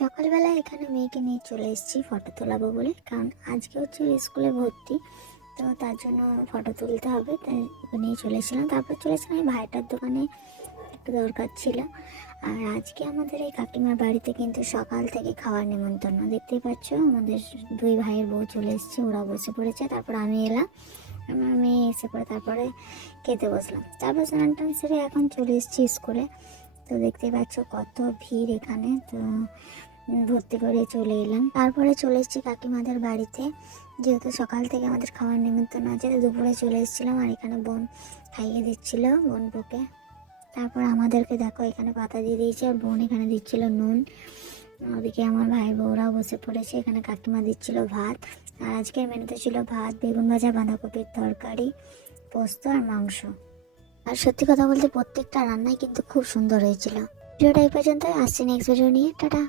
সকালবেলা এখানে মেয়েকে নিয়ে চলে এসেছি ফটো তোলাবো বলে, কারণ আজকে হচ্ছে ওর স্কুলে ভর্তি। তো তার জন্য ফটো তুলতে হবে, তাই ওকে নিয়ে চলে এসেছিলাম। তারপর চলেছিলাম এই ভাইটার দোকানে, একটু দরকার ছিল। আর আজকে আমাদের এই কাকিমার বাড়িতে কিন্তু সকাল থেকে খাওয়ার নিমন্ত্রণ। দেখতেই পাচ্ছ আমাদের দুই ভাইয়ের বউ চলে এসেছে, ওরা বসে পড়েছে। তারপর আমি এলাম, আমার মেয়ে এসে পরে তারপরে খেতে বসলাম। তারপর স্নান টান সেরে এখন চলে এসেছি স্কুলে। তো দেখতেই পাচ্ছ কত ভিড় এখানে। তো ভর্তি করে চলে এলাম। তারপরে চলে এসেছি কাকিমাদের বাড়িতে, যেহেতু সকাল থেকে আমাদের খাওয়ার নিমন্ত্রণ আছে। তো দুপুরে চলে এসেছিলাম, আর এখানে বোন খাইয়ে দিচ্ছিল বোনপোকে। তারপর আমাদেরকে দেখো এখানে পাতা দিয়ে দিয়েছে, আর বোন এখানে দিচ্ছিল নুন। ওদিকে আমার ভাই বউরাও বসে পড়েছে, এখানে কাকিমা দিচ্ছিল ভাত। আর আজকের মেনুতে ছিল ভাত, বেগুন ভাজা, বাঁধাকপির তরকারি, পোস্ত আর মাংস। আর সত্যি কথা বলতে প্রত্যেকটা রান্নাই কিন্তু খুব সুন্দর হয়েছিল। ভিডিওটা এই পর্যন্ত, আসছি নেক্সট ভিডিও নিয়ে। টাটা।